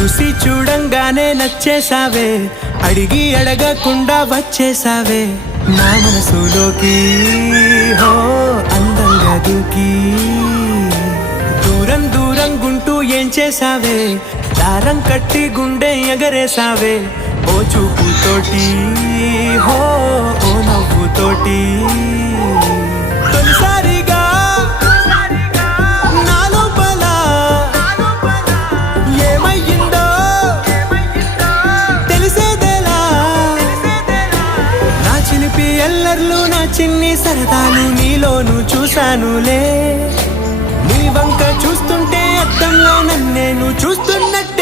చూసి చూడంగానే నచ్చేసావే, అడిగి అడగకుండా వచ్చేసావే నా మనసులోకి. హో అందంగా దూకి దూరం దూరం గుంటూ ఏం చేసావే, దారం కట్టి గుండె ఎగరేసావే ఓ చూపుతోటి, హో ఓ నవ్వుతోటి. తొలిసారిగా నా లోపల ఏమయ్యిందో తెలిసేదేలా. నా చిలిపి ఎల్లర్లు నా చిన్ని సరదాలు నీలోను చూశానులే. నీ వంక చూస్తుంటే అద్దంలో నన్నేను చూస్తున్నట్టు